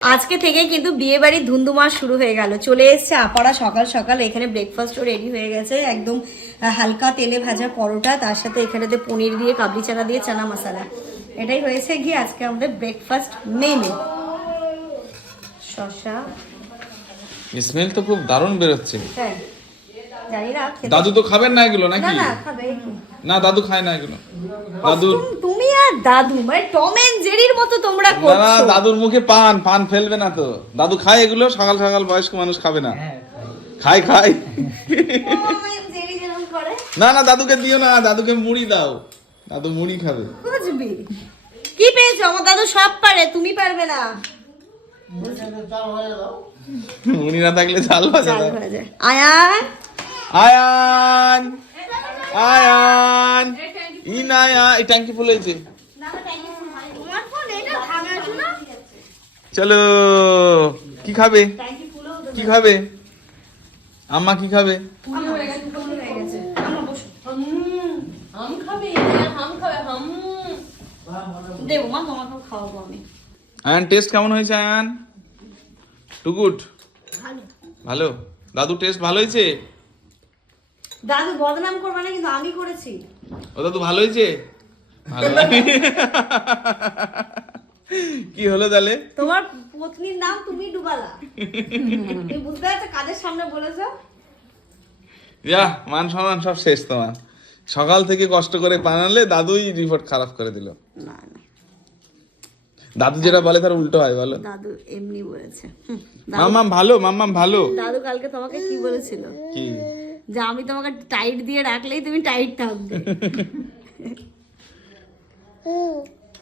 আজকে থেকে কিন্তু বিয়ে বাড়ির ধুমধুমা শুরু হয়ে গেল। চলে এসছে আপারা সকাল সকাল। এখানে ব্রেকফাস্টও রেডি হয়ে গেছে, একদম হালকা তেলে ভাজা পরোটা, তার সাথে এখানেতে পনির দিয়ে কাবলি চানা দিয়ে চানা মশলা। এটাই হয়েছে গিয়ে আজকে আমাদের ব্রেকফাস্ট মেনু। শসা, স্মেল তো খুব দারুণ বেরোচ্ছে। হ্যাঁ জানি না দাদু তো খাবেন না এগুলো নাকি? না খাবে না, দাদু খায় না এগুলো। দাদু, তুমি আর দাদু মানে টম এন্ড জেরির মতো তোমরা না করছো। দাদুর মুখে পান ফেলবে না তো। দাদু খায় এগুলো, সকাল সকাল বয়স্ক মানুষ খাবে না। খায় টম এন্ড জেরি যেরকম করে। না দাদুকে দিও না, দাদুকে মুড়ি দাও, দাদু মুড়ি খাবে। বুঝবি কি পেয়েছো? আমার দাদু সব পারে, তুমি পারবে না। মুড়ি না থাকলে চাল ভাজা দাও। আয়ান আয়ান আয়ান ইনায়া, এই ট্যাঙ্কি ফুল হয়েছে। চলো, কি খাবে? কি খাবে আম্মা? কি খাবে? আয়ান টেস্ট কেমন হয়েছে? আয়ান টু গুড, ভালো। দাদু টেস্ট ভালো হয়েছে? দাদু বদনাম করবে না, কিন্তু আমি করেছি। ও দাদু ভালো হয়েছে? ভালো। কি হলো তাহলে? তোমার পত্নীর নাম তুমি ডুবালা। তুমি বুঝতে পারছো কাদের সামনে বলেছো? যা, মান সম্মান সব শেষ তোমার। সকাল থেকে কষ্ট করে বানালে দাদুই রিপোর্ট খারাপ করে দিল। না না, দাদু যেটা বলে তার উল্টো হয়, বলো। দাদু এমনি বলেছে। মাম্মাম ভালো, মাম্মাম ভালো। দাদু কালকে তোমাকে কি বলেছিল? কি? যে আমি তোমাকে টাইট দিয়ে রাখলেই তুমি টাইট থাকবে।